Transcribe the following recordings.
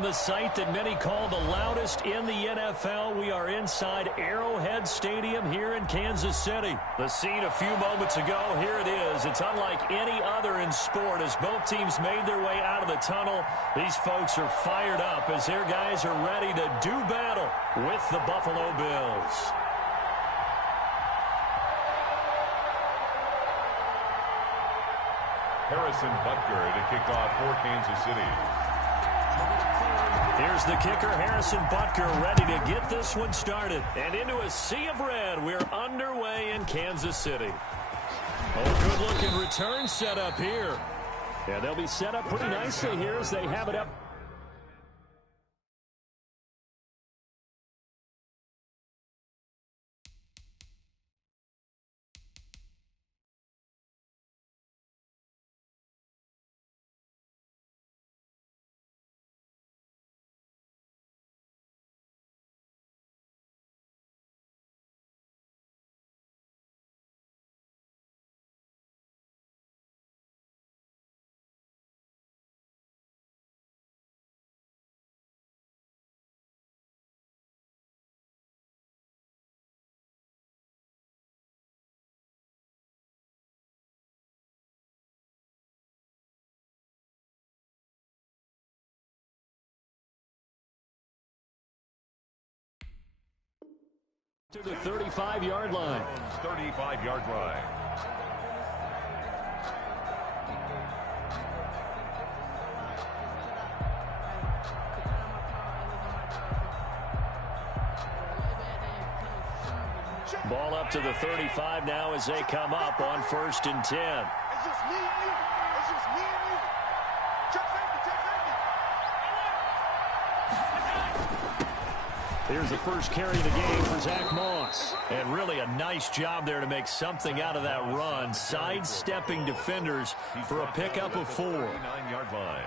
From the site that many call the loudest in the NFL, we are inside Arrowhead Stadium here in Kansas City. The scene a few moments ago, here it is. It's unlike any other in sport as both teams made their way out of the tunnel. These folks are fired up as their guys are ready to do battle with the Buffalo Bills. Harrison Butker to kick off for Kansas City. Here's the kicker, Harrison Butker, ready to get this one started. And into a sea of red, we're underway in Kansas City. Oh, good-looking return set up here. Yeah, they'll be set up pretty nicely here as they have it up. To the 35-yard line. 35-yard line. Ball up to the 35 now as they come up on 1st and 10. It's just me and you. It's just me and you. Check safety, check safety. Here's the first carry of the game for Zach Moss. And really a nice job there to make something out of that run. Sidestepping defenders for a pickup of 4. 39-yard line.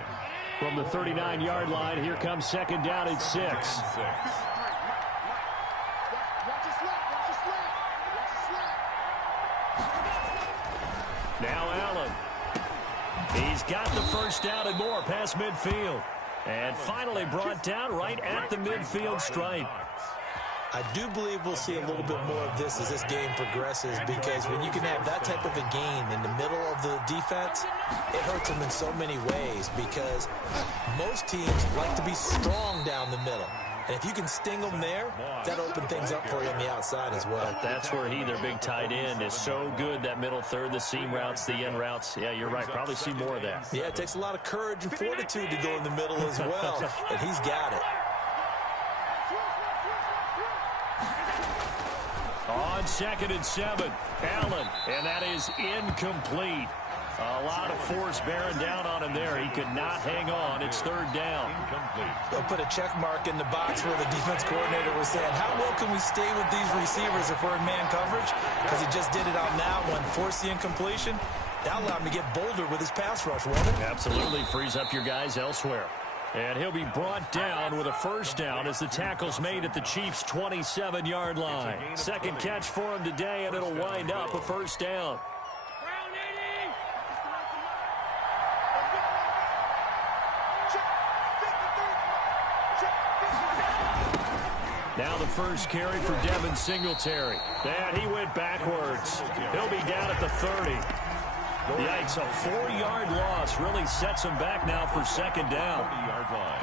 From the 39-yard line, here comes 2nd down at 6. Now Allen. He's got the first down and more past midfield. And finally brought down right at the midfield stripe. I do believe we'll see a little bit more of this as this game progresses, because when you can have that type of a gain in the middle of the defense, it hurts them in so many ways, because most teams like to be strong down the middle. And if you can sting them there, that'll open things up for you on the outside as well. That's where their big tight end, is so good, that middle third, the seam routes, the end routes. Yeah, you're right. Probably see more of that. Yeah, it takes a lot of courage and fortitude to go in the middle as well, and he's got it. On 2nd and 7, Allen, and that is incomplete. A lot of force bearing down on him there. He could not hang on. It's 3rd down. Incomplete. They'll put a check mark in the box where the defense coordinator was saying, how well can we stay with these receivers if we're in man coverage? Because he just did it on that one, forced the incompletion. That allowed him to get bolder with his pass rush, won't it? Absolutely frees up your guys elsewhere. And he'll be brought down with a 1st down as the tackle's made at the Chiefs' 27-yard line. 2nd catch for him today, and it'll wind up a 1st down. Now the first carry for Devin Singletary. And he went backwards. He'll be down at the 30. Yikes, a 4-yard loss really sets him back now for 2nd down. 40-yard line.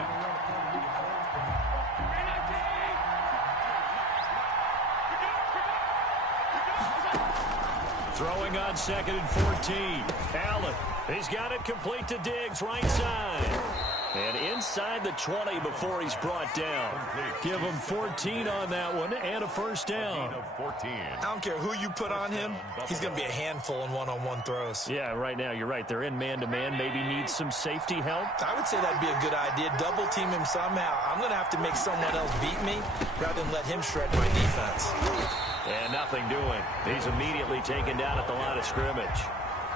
Throwing on 2nd and 14. Allen, he's got it complete to Diggs, right side. And inside the 20 before he's brought down. Give him 14 on that one and a 1st down. 14. I don't care who you put on him, he's going to be a handful in one-on-one throws. Yeah, right now you're right. They're in man-to-man. Maybe needs some safety help. I would say that'd be a good idea. Double team him somehow. I'm going to have to make someone else beat me rather than let him shred my defense. And nothing doing. He's immediately taken down at the line of scrimmage.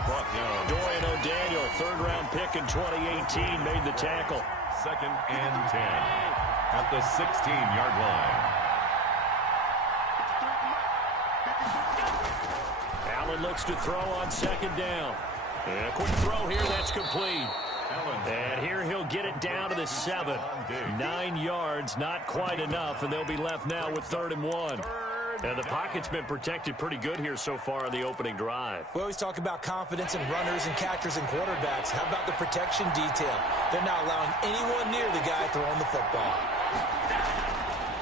Brought down. Dorian O'Daniel, 3rd-round pick in 2018, made the tackle. 2nd and 10 at the 16-yard line. Allen looks to throw on 2nd down. And a quick throw here, that's complete. And here he'll get it down to the 7. 9 yards, not quite enough, and they'll be left now with 3rd and 1. And the pocket's been protected pretty good here so far on the opening drive. We always talk about confidence in runners and catchers and quarterbacks. How about the protection detail? They're not allowing anyone near the guy throwing the football.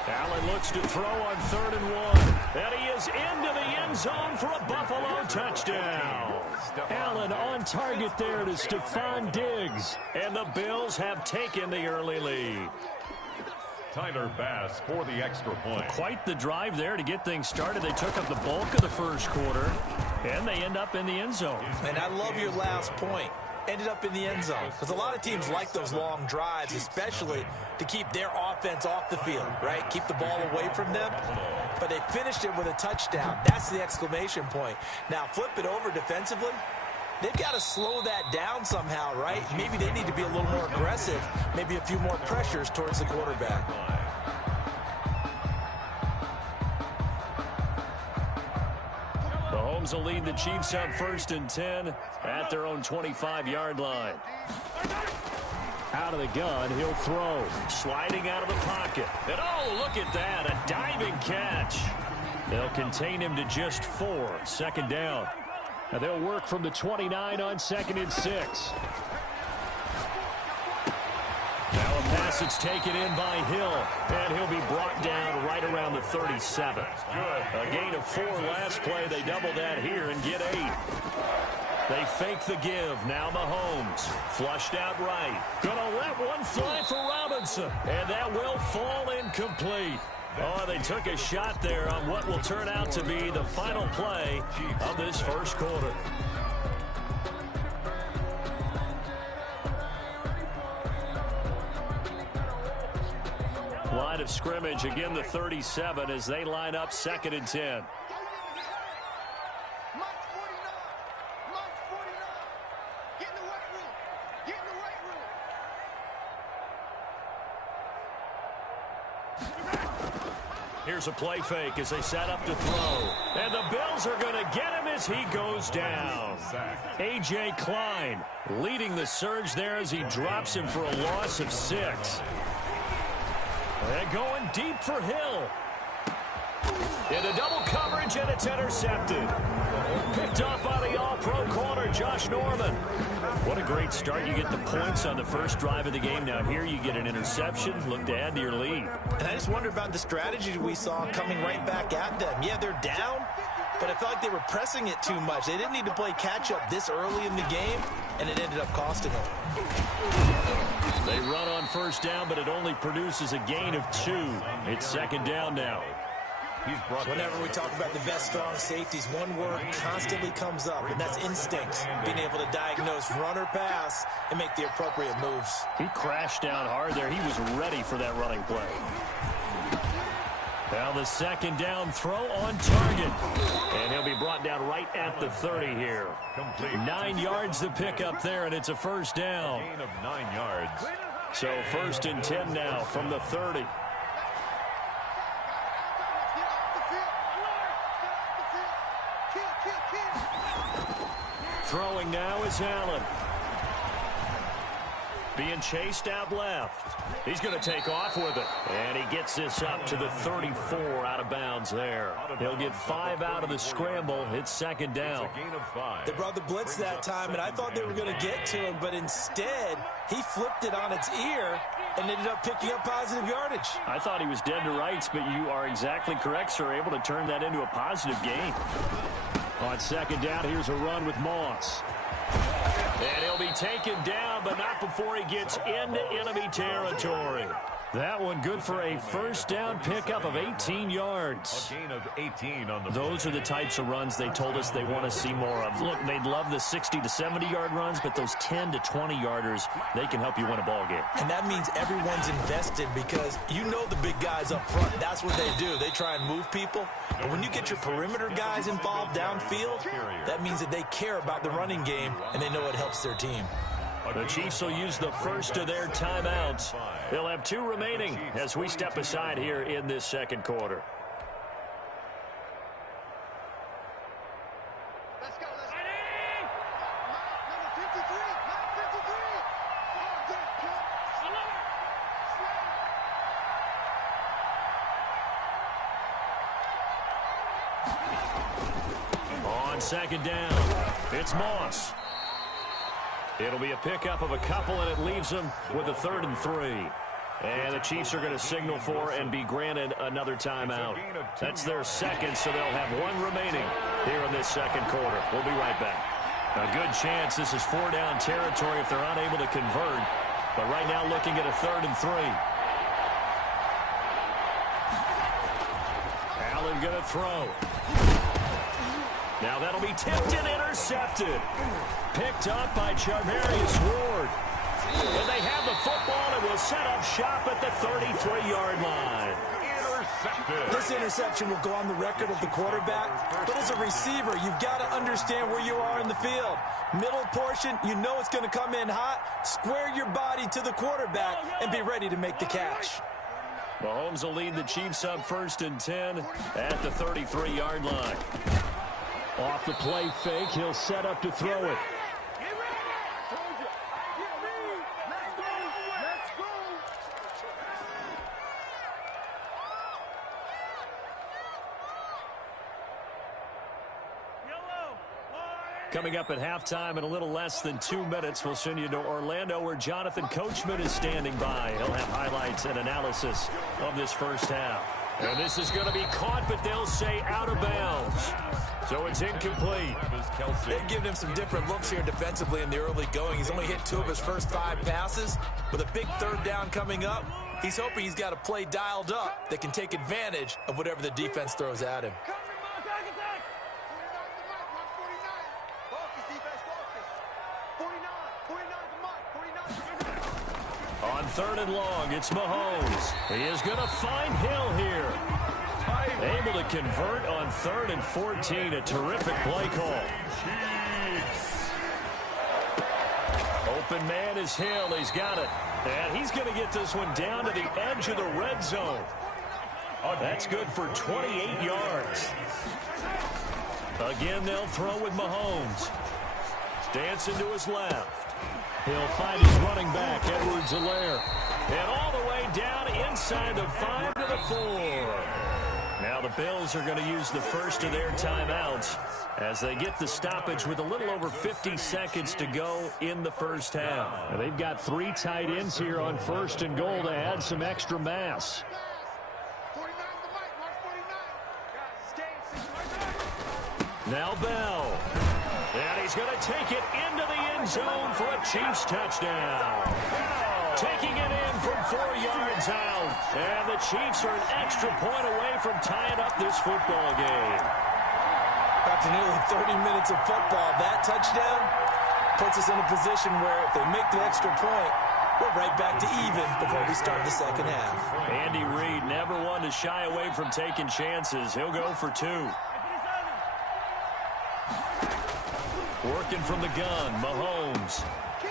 Allen looks to throw on 3rd and 1. And he is into the end zone for a Buffalo touchdown. Allen on target there to Stephon Diggs. And the Bills have taken the early lead. Tyler Bass for the extra point. Quite the drive there to get things started. They took up the bulk of the first quarter, and they end up in the end zone. And I love your last point. Ended up in the end zone. Because a lot of teams like those long drives, especially to keep their offense off the field, right? Keep the ball away from them. But they finished it with a touchdown. That's the exclamation point. Now, flip it over defensively. They've got to slow that down somehow, right? Maybe they need to be a little more aggressive. Maybe a few more pressures towards the quarterback. Mahomes will lead the Chiefs up 1st and 10 at their own 25-yard line. Out of the gun, he'll throw. Sliding out of the pocket. And oh, look at that, a diving catch. They'll contain him to just 4. 2nd down. And they'll work from the 29 on 2nd and 6. Now a pass that's taken in by Hill, and he'll be brought down right around the 37. A gain of 4 last play. They double that here and get 8. They fake the give. Now Mahomes flushed out right. Gonna let one fly for Robinson, and that will fall incomplete. Oh, they took a shot there on what will turn out to be the final play of this first quarter. Line of scrimmage, again the 37 as they line up 2nd and 10. Here's a play fake as they set up to throw. And the Bills are going to get him as he goes down. A.J. Klein leading the surge there as he drops him for a loss of 6. And going deep for Hill. Into double coverage, and it's intercepted. Picked up by the all-pro corner, Josh Norman. What a great start. You get the points on the first drive of the game. Now here you get an interception. Look to add to your lead. And I just wonder about the strategy we saw coming right back at them. Yeah, they're down, but I felt like they were pressing it too much. They didn't need to play catch-up this early in the game, and it ended up costing them. They run on 1st down, but it only produces a gain of 2. It's 2nd down now. Whenever we talk about the best strong safeties, one word constantly comes up, and that's instinct. Being able to diagnose run or pass and make the appropriate moves. He crashed down hard there. He was ready for that running play. Now the 2nd down throw on target. And he'll be brought down right at the 30 here. 9 yards to pick up there, and it's a 1st down. Gain of 9 yards. So 1st and 10 now from the 30. Throwing now is Allen. Being chased out left. He's going to take off with it. And he gets this up to the 34 out of bounds there. He'll get 5 out of the scramble. It's 2nd down. It's a gain of 5. They brought the blitz that time, and I thought they were going to get to him, but instead he flipped it on its ear and ended up picking up positive yardage. I thought he was dead to rights, but you are exactly correct, sir. Able to turn that into a positive gain. On 2nd down, here's a run with Moss. And he'll be taken down, but not before he gets into enemy territory. That one good for a 1st down pickup of 18 yards. A gain of 18 on the Those are the types of runs they told us they want to see more of. Look, they'd love the 60 to 70-yard runs, but those 10 to 20-yarders, they can help you win a ball game. And that means everyone's invested because you know the big guys up front. That's what they do. They try and move people. But when you get your perimeter guys involved downfield, that means that they care about the running game, and they know it helps their team. The Chiefs will use the first of their timeouts. They'll have 2 remaining as we step aside here in this 2nd quarter. Let's go. Number 53. On second down, it's Moss. It'll be a pickup of a couple, and it leaves them with a 3rd and 3. And the Chiefs are going to signal for and be granted another timeout. That's their second, so they'll have one remaining here in this second quarter. We'll be right back. A good chance this is 4-down territory if they're unable to convert. But right now looking at a 3rd and 3. Allen going to throw. Now that'll be tipped and intercepted. Picked up by Charvarius Ward. And they have the football and will set up shop at the 33-yard line. This interception will go on the record of the quarterback, but as a receiver, you've got to understand where you are in the field. Middle portion, you know it's going to come in hot. Square your body to the quarterback and be ready to make the catch. Mahomes will lead the Chiefs up 1st and 10 at the 33-yard line. Off the play fake, he'll set up to throw it. Coming up at halftime in a little less than 2 minutes, we'll send you to Orlando where Jonathan Coachman is standing by. He'll have highlights and analysis of this first half. And this is going to be caught, but they'll say out of bounds. So it's incomplete. They've given him some different looks here defensively in the early going. He's only hit 2 of his first 5 passes. With a big 3rd down coming up, he's hoping he's got a play dialed up that can take advantage of whatever the defense throws at him. On 3rd and long, it's Mahomes. He is going to find Hill here. Able to convert on 3rd and 14. A terrific play call. Open man is Hill. He's got it. And he's going to get this one down to the edge of the red zone. That's good for 28 yards. Again, they'll throw with Mahomes. Dancing to his left. He'll find his running back, Edwards-Helaire. And all the way down inside the 5 to the 4. Now the Bills are going to use the first of their timeouts as they get the stoppage with a little over 50 seconds to go in the first half. Now they've got 3 tight ends here on 1st and goal to add some extra mass. Now Bell. And he's going to take it into the end zone for a Chiefs touchdown. Taking it in from 4 yards out. And the Chiefs are an extra point away from tying up this football game. After nearly 30 minutes of football, that touchdown puts us in a position where if they make the extra point, we're right back to even before we start the second half. Andy Reid never one to shy away from taking chances. He'll go for 2. Working from the gun, Mahomes.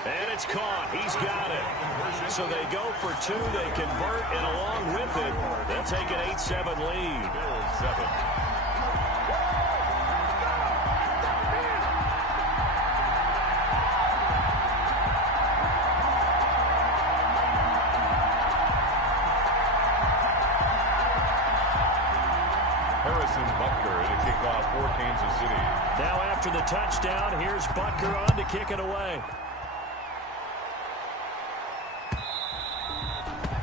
And it's caught. He's got it. So they go for 2. They convert, and along with it, they'll take an 8-7 lead. Bills 7. For Kansas City. Now after the touchdown, here's Butker on to kick it away.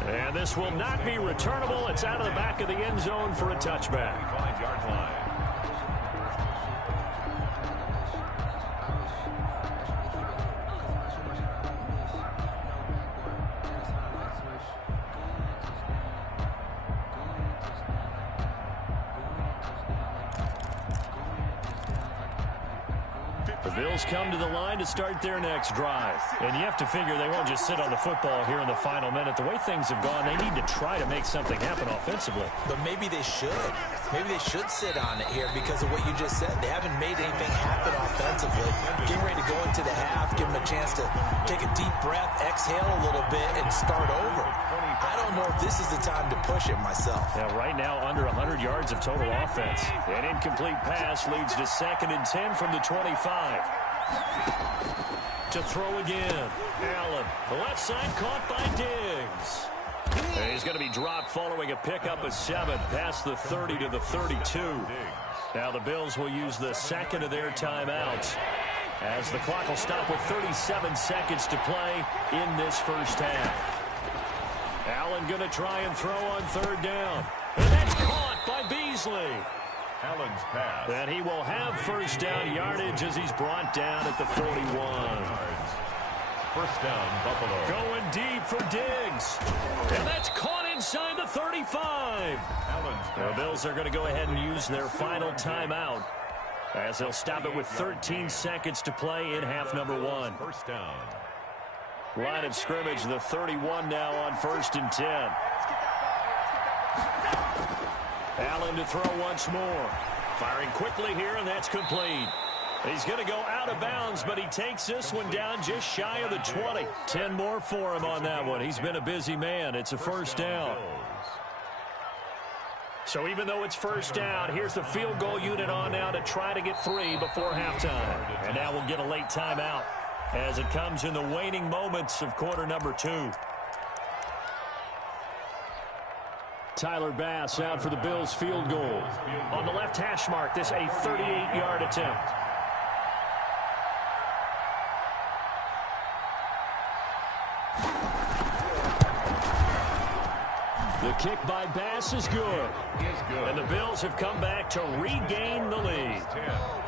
And this will not be returnable. It's out of the back of the end zone for a touchback. 5-yard line. Bills come to the line to start their next drive. And you have to figure they won't just sit on the football here in the final minute. The way things have gone, they need to try to make something happen offensively. But maybe they should. Maybe they should sit on it here because of what you just said. They haven't made anything happen offensively. Getting ready to go into the half, give them a chance to take a deep breath, exhale a little bit, and start over. I don't know if this is the time to push it myself. Yeah, right now under 100 yards of total offense. An incomplete pass leads to 2nd and 10 from the 25. To throw again. Allen, the left side caught by Diggs. And he's going to be dropped following a pickup of 7 past the 30 to the 32. Now the Bills will use the second of their timeouts as the clock will stop with 37 seconds to play in this first half. Allen going to try and throw on third down. And that's caught by Beasley. Allen's pass. And he will have first down yardage as he's brought down at the 41. First down, Buffalo. Going deep for Diggs. And that's caught inside the 35. The Bills are going to go ahead and use their final timeout as they'll stop it with 13 seconds to play in half number one. First down. Line of scrimmage, the 31 now on 1st and 10. Allen to throw once more. Firing quickly here, and that's complete. He's going to go out of bounds, but he takes this one down just shy of the 20. 10 more for him on that one. He's been a busy man. It's a first down. So even though it's first down, here's the field goal unit on now to try to get 3 before halftime. And now we'll get a late timeout as it comes in the waning moments of quarter number 2. Tyler Bass out for the Bills field goal. On the left hash mark, this a 38-yard attempt. The kick by Bass is good. And the Bills have come back to regain the lead.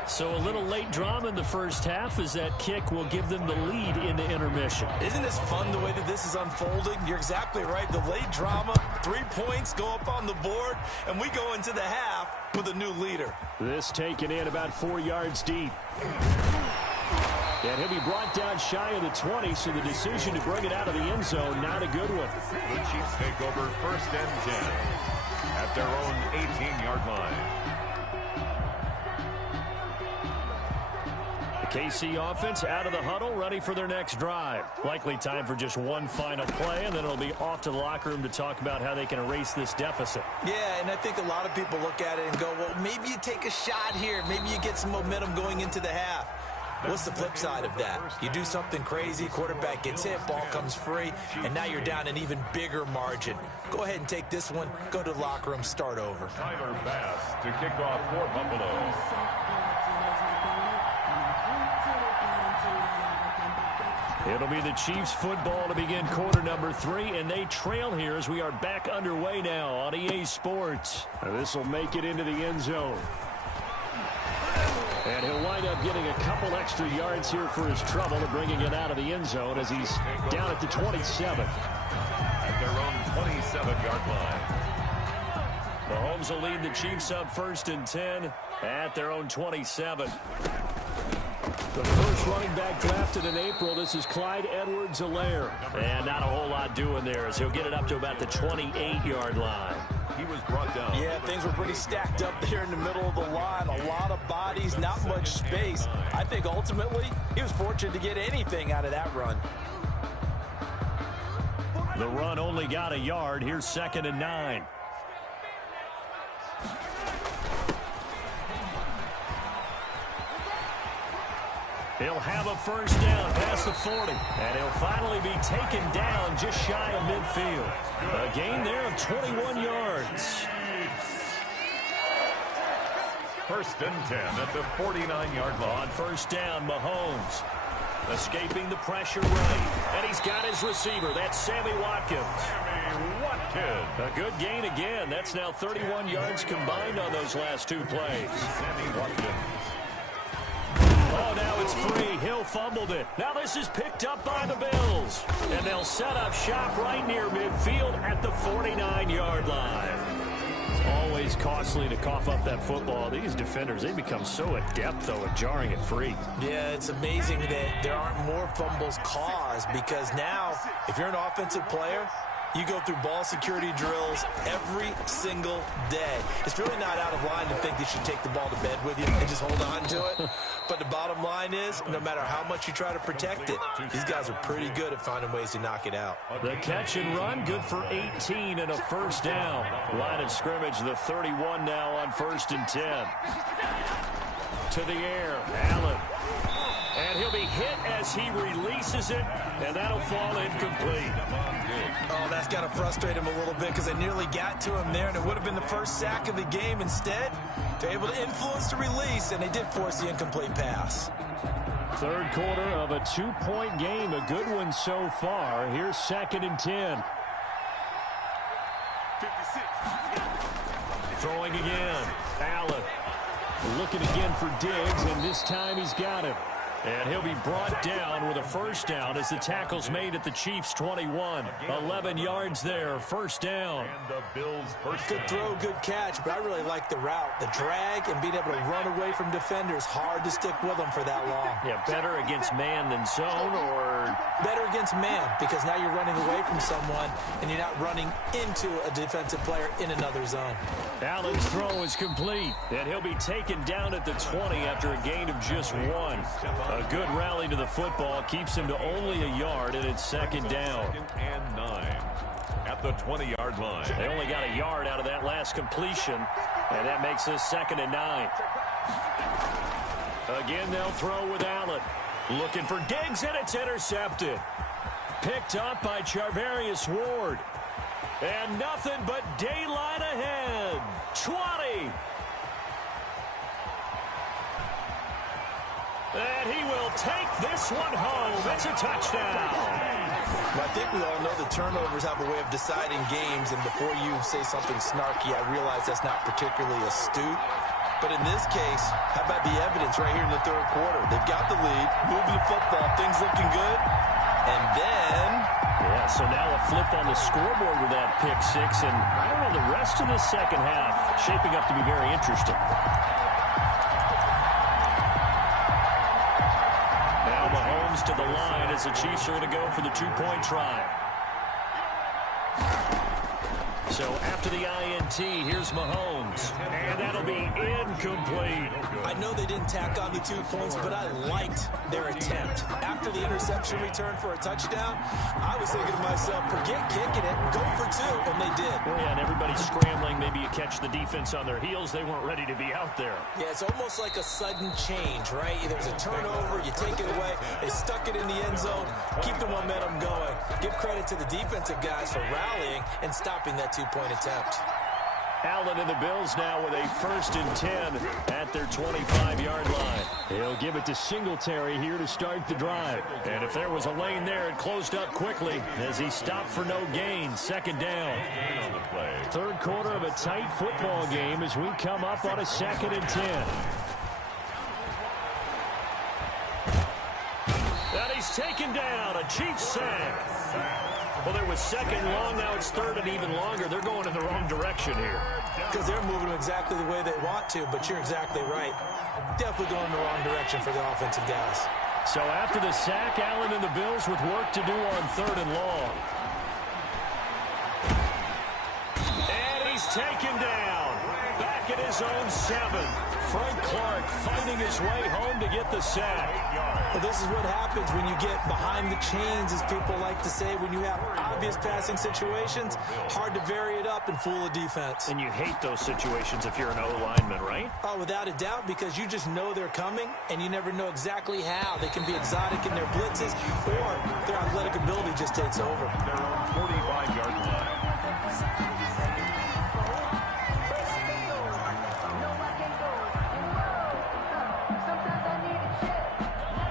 So a little late drama in the first half as that kick will give them the lead into intermission. Isn't this fun the way that this is unfolding? You're exactly right. The late drama, 3 points go up on the board, and we go into the half with a new leader. This taken in about 4 yards deep. And he'll be brought down shy of the 20, so the decision to bring it out of the end zone, not a good one. The Chiefs take over 1st and 10 at their own 18-yard line. The KC offense out of the huddle, ready for their next drive. Likely time for just one final play, and then it'll be off to the locker room to talk about how they can erase this deficit. Yeah, and I think a lot of people look at it and go, well, maybe you take a shot here. Maybe you get some momentum going into the half. What's the flip side of that? You do something crazy, quarterback gets hit, ball comes free, and now you're down an even bigger margin. Go ahead and take this one, go to the locker room, start over. Tyler Bass to kick off for Buffalo. It'll be the Chiefs football to begin quarter number 3, and they trail here as we are back underway now on EA Sports. This will make it into the end zone. And he'll wind up getting a couple extra yards here for his trouble and bringing it out of the end zone as he's down at the 27. At their own 27-yard line. Mahomes will lead the Chiefs up 1st and 10 at their own 27. The first running back drafted in April, this is Clyde Edwards-Helaire. And not a whole lot doing there as he'll get it up to about the 28-yard line. He was brought down. Yeah, things were pretty stacked up there in the middle of the line. A lot of bodies, not much space. I think ultimately he was fortunate to get anything out of that run. The run only got a yard. Here's 2nd and 9. He'll have a first down past the 40. And he'll finally be taken down just shy of midfield. A gain there of 21 yards. 1st and 10 at the 49-yard line. On first down, Mahomes escaping the pressure right. And he's got his receiver. That's Sammy Watkins. Sammy Watkins. A good gain again. That's now 31 yards combined on those last 2 plays. Sammy Watkins. Oh, now it's free. Hill fumbled it. Now this is picked up by the Bills. And they'll set up shop right near midfield at the 49-yard line. It's always costly to cough up that football. These defenders, they become so adept, though, at jarring it free. Yeah, it's amazing that there aren't more fumbles caused because now, if you're an offensive player, you go through ball security drills every single day. It's really not out of line to think you should take the ball to bed with you and just hold on to it. But the bottom line is, no matter how much you try to protect it, these guys are pretty good at finding ways to knock it out. The catch and run, good for 18 and a first down. Line of scrimmage, the 31 now on 1st and 10. To the air, Allen. And he'll be hit as he releases it, and that'll fall incomplete. Oh, that's got to frustrate him a little bit because they nearly got to him there, and it would have been the first sack of the game. Instead, they're able to influence the release, and they did force the incomplete pass. Third quarter of a 2-point game, a good one so far. Here's 2nd and 10. 56. Throwing again. Allen looking again for Diggs, and this time he's got him. And he'll be brought down with a first down as the tackle's made at the Chiefs' 21. 11 yards there, first down. And the Bills' first Good down. throw, good catch, but I really like the route. The drag and being able to run away from defenders, hard to stick with them for that long. Yeah, better against man than zone, or Better against man because now you're running away from someone and you're not running into a defensive player in another zone. Allen's throw is complete, and he'll be taken down at the 20 after a gain of just 1. A good rally to the football keeps him to only a yard, and it's 2nd down. 2nd and 9 at the 20-yard line. They only got a yard out of that last completion, and that makes this 2nd and 9. Again, they'll throw with Allen. Looking for Diggs, and it's intercepted. Picked up by Charvarius Ward. And nothing but daylight ahead. 20. And he will take this one home. It's a touchdown. Well, I think we all know the turnovers have a way of deciding games, and before you say something snarky, I realize that's not particularly astute. But in this case, how about the evidence right here in the third quarter? They've got the lead, moving the football, things looking good, and then... Yeah, so now a flip on the scoreboard with that pick 6, and I don't know, the rest of the second half shaping up to be very interesting. Now Mahomes to the line as the Chiefs are going to go for the 2-point try. So after the INT, here's Mahomes. And that'll be incomplete. I know they didn't tack on the 2 points, but I liked their attempt. After the interception return for a touchdown, I was thinking to myself, forget kicking it, go for 2, and they did. Well, yeah, and everybody's scrambling. Maybe you catch the defense on their heels. They weren't ready to be out there. Yeah, it's almost like a sudden change, right? There's a turnover, you take it away, they stuck it in the end zone, keep the momentum going. Give credit to the defensive guys for rallying and stopping that 2-point attempt. Allen and the Bills now with a 1st and 10 at their 25-yard line. He'll give it to Singletary here to start the drive. And if there was a lane there, it closed up quickly as he stopped for no gain. 2nd down. Third quarter of a tight football game as we come up on a 2nd and 10. And he's taken down. A Chiefs sack. Well, there was 2nd long, now it's 3rd and even longer. They're going in the wrong direction here. Because they're moving them exactly the way they want to, but you're exactly right. Definitely going in the wrong direction for the offensive guys. So after the sack, Allen and the Bills with work to do on 3rd and long. And he's taken down. Back at his own 7. Frank Clark fighting his way home to get the sack. Well, this is what happens when you get behind the chains, as people like to say. When you have obvious passing situations, hard to vary it up and fool a defense. And you hate those situations if you're an O-lineman, right? Oh, without a doubt, because you just know they're coming, and you never know exactly how. They can be exotic in their blitzes, or their athletic ability just takes over. Their own 45-yard line.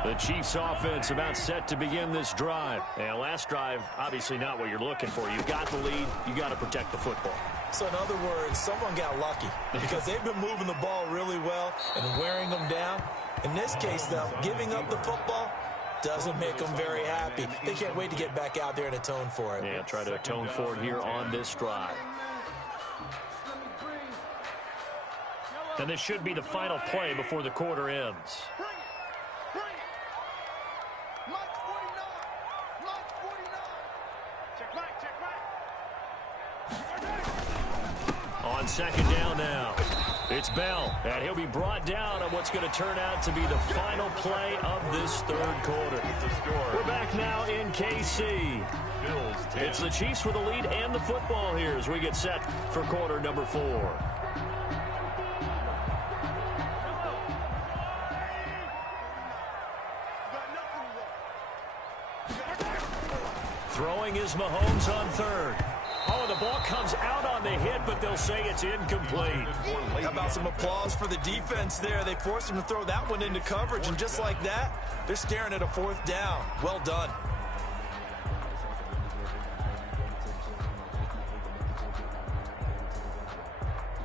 The Chiefs offense about set to begin this drive. And last drive, obviously not what you're looking for. You've got the lead. You got to protect the football. So in other words, someone got lucky because they've been moving the ball really well and wearing them down. In this case, though, giving up the football doesn't make them very happy. They can't wait to get back out there and atone for it. Yeah, try to atone for it here on this drive. And this should be the final play before the quarter ends. Bring it. Mike 49. Mike 49. Check back. On 2nd down now, it's Bell, and he'll be brought down on what's going to turn out to be the final play of this 3rd quarter. We're back now in KC. It's the Chiefs with the lead and the football here as we get set for quarter number 4. Throwing is Mahomes on third. Oh, the ball comes out on the hit, but they'll say it's incomplete. How about some applause for the defense there? They forced him to throw that one into coverage, and just like that, they're staring at a fourth down. Well done.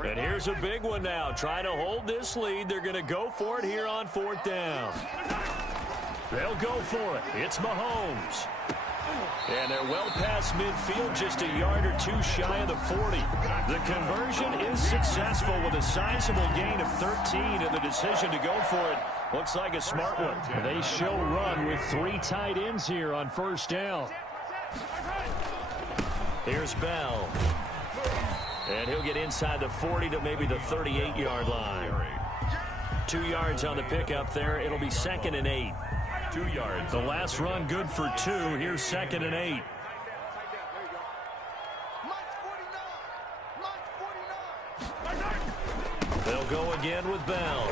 And here's a big one now. Trying to hold this lead. They're going to go for it here on fourth down. They'll go for it. It's Mahomes. And they're well past midfield, just a yard or two shy of the 40. The conversion is successful with a sizable gain of 13, and the decision to go for it looks like a smart one. They show run with 3 tight ends here on first down. Here's Bell. And he'll get inside the 40 to maybe the 38-yard line. 2 yards on the pickup there. It'll be 2nd and 8. 2 yards. The last run good for 2. Here's 2nd and 8. They'll go again with Bell.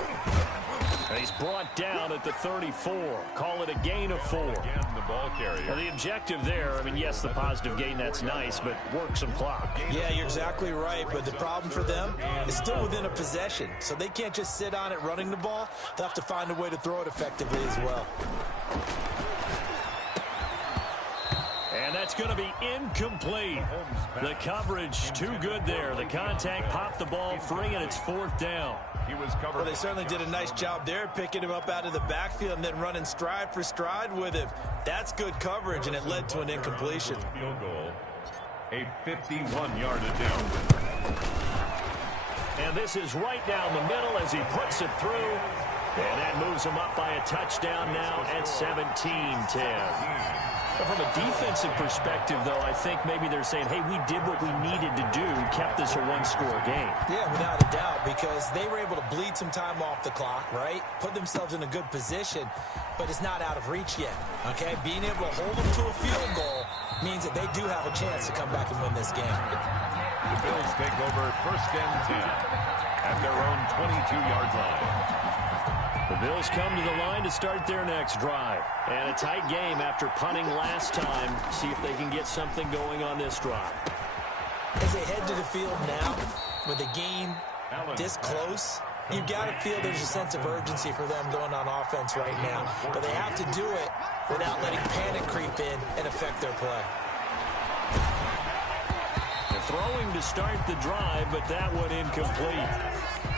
And he's brought down at the 34. Call it a gain of 4. Again, the ball carrier. Well, the objective there, I mean, yes, the positive gain, that's nice, but work some clock. Yeah, you're exactly right, but the problem for them is still within a possession, so they can't just sit on it running the ball. They'll have to find a way to throw it effectively as well. And that's going to be incomplete. The coverage too good there. The contact popped the ball free, and it's 4th down. He was covered. Well, they certainly did a nice job there, picking him up out of the backfield and then running stride for stride with him. That's good coverage, and it led to an incompletion. Field goal, a 51-yard attempt. And this is right down the middle as he puts it through. And that moves him up by a touchdown now at 17-10. From a defensive perspective, though, I think maybe they're saying, hey, we did what we needed to do, kept this a one-score game. Yeah, without a doubt, because they were able to bleed some time off the clock, right? Put themselves in a good position, but it's not out of reach yet, okay? Being able to hold them to a field goal means that they do have a chance to come back and win this game. The Bills take over 1st and 10 at their own 22-yard line. The Bills come to the line to start their next drive. And a tight game after punting last time. See if they can get something going on this drive. As they head to the field now, with the game this close, you've got to feel there's a sense of urgency for them going on offense right now. But they have to do it without letting panic creep in and affect their play. They're throwing to start the drive, but that one incomplete.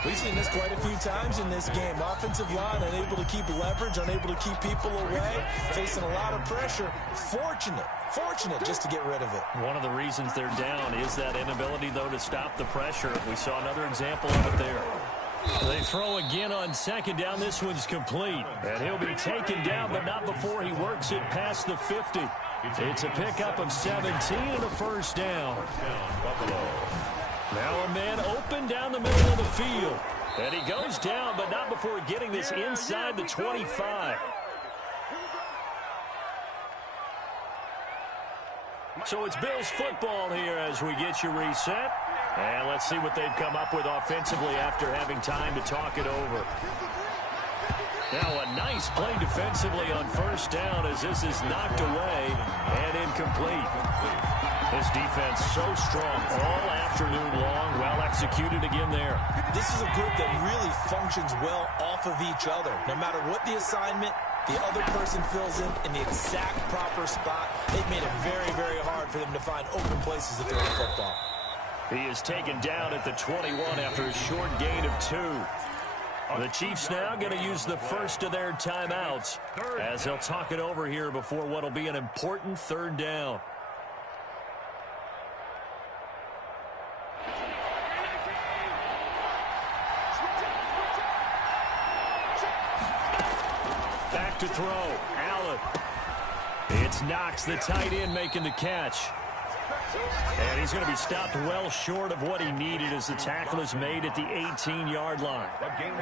We've seen this quite a few times in this game. Offensive line unable to keep leverage, unable to keep people away, facing a lot of pressure. Fortunate just to get rid of it. One of the reasons they're down is that inability, though, to stop the pressure. We saw another example of it there. They throw again on 2nd down. This one's complete. And he'll be taken down, but not before he works it past the 50. It's a pickup of 17 and a 1st down. Buffalo. Now a man open down the middle of the field. And he goes down, but not before getting this inside the 25. So it's Bills football here as we get you reset. And let's see what they've come up with offensively after having time to talk it over. Now a nice play defensively on 1st down as this is knocked away and incomplete. This defense so strong all afternoon long, well executed again there. This is a group that really functions well off of each other. No matter what the assignment, the other person fills in the exact proper spot. They've made it very, very hard for them to find open places to throw the football. He is taken down at the 21 after a short gain of 2. The Chiefs now going to use the first of their timeouts as they'll talk it over here before what will be an important 3rd down. Back to throw. Allen. It's Knox, the tight end, making the catch. And he's going to be stopped well short of what he needed as the tackle is made at the 18-yard line.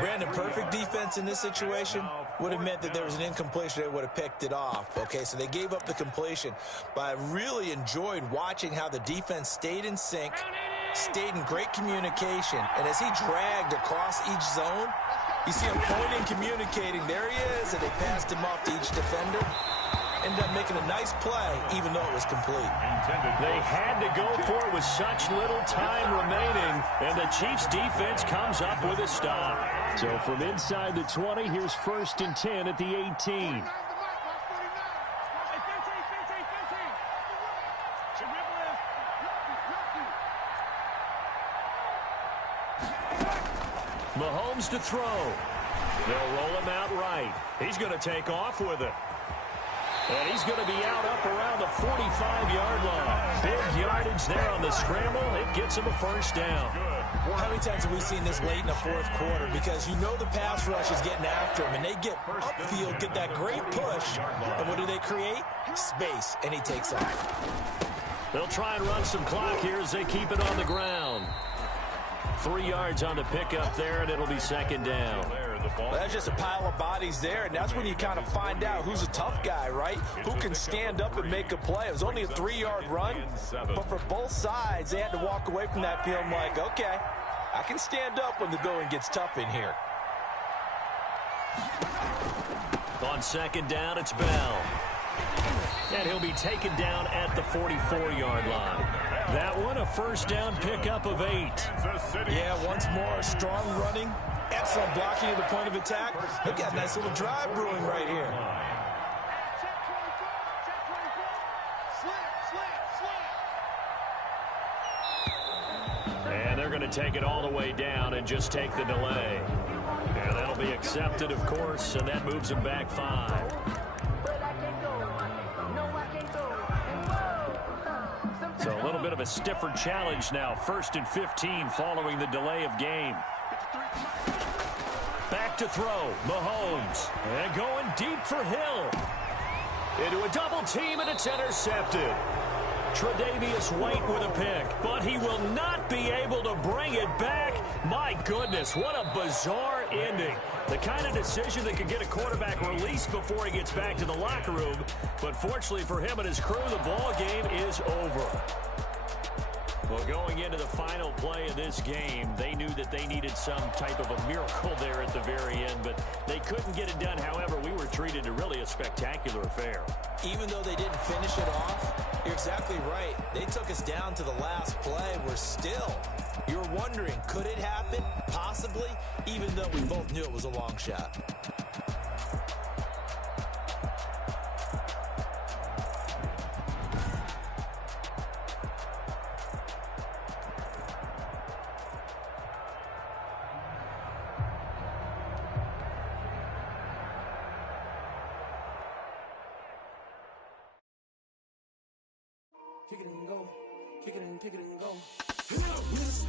Brandon, perfect defense in this situation would have meant that there was an incompletion. They would have picked it off. Okay, so they gave up the completion. But I really enjoyed watching how the defense stayed in sync, stayed in great communication. And as he dragged across each zone, you see him pointing, communicating. There he is, and they passed him off to each defender. ended up making a nice play, even though it was complete. They had to go for it with such little time remaining, and the Chiefs' defense comes up with a stop. So from inside the 20, here's 1st and 10 at the 18. Mahomes to throw. They'll roll him out right. He's going to take off with it. And he's going to be out up around the 45-yard line. Big yardage there on the scramble. It gets him a 1st down. How many times have we seen this late in the 4th quarter? Because you know the pass rush is getting after him, and they get upfield, get that great push. And what do they create? Space, and he takes off. They'll try and run some clock here as they keep it on the ground. 3 yards on the pickup there, and it'll be 2nd down. Well, that's just a pile of bodies there, and that's when you kind of find out who's a tough guy, right? Who can stand up and make a play. It was only a 3-yard run, but for both sides, they had to walk away from that feeling like, okay, I can stand up when the going gets tough in here. On 2nd down, it's Bell. And he'll be taken down at the 44-yard line. That one, a 1st down pickup of 8. Yeah, once more, strong running, excellent blocking at the point of attack. They've got a nice little drive brewing right here. And they're going to take it all the way down and just take the delay. And that'll be accepted, of course, and that moves them back 5. So a little bit of a stiffer challenge now. 1st and 15 following the delay of game. Back to throw. Mahomes. And going deep for Hill. Into a double team, and it's intercepted. Tre'Davious White with a pick, but he will not be able to bring it back. My goodness, what a bizarre ending. The kind of decision that could get a quarterback released before he gets back to the locker room. But fortunately for him and his crew, the ball game is over. Well, going into the final play of this game, they knew that they needed some type of a miracle there at the very end, but they couldn't get it done. However, we were treated to really a spectacular affair. Even though they didn't finish it off, you're exactly right. They took us down to the last play. We're still, you're wondering, could it happen? Possibly, even though we both knew it was a long shot. Kick it and go. Kick it and pick it and go. With a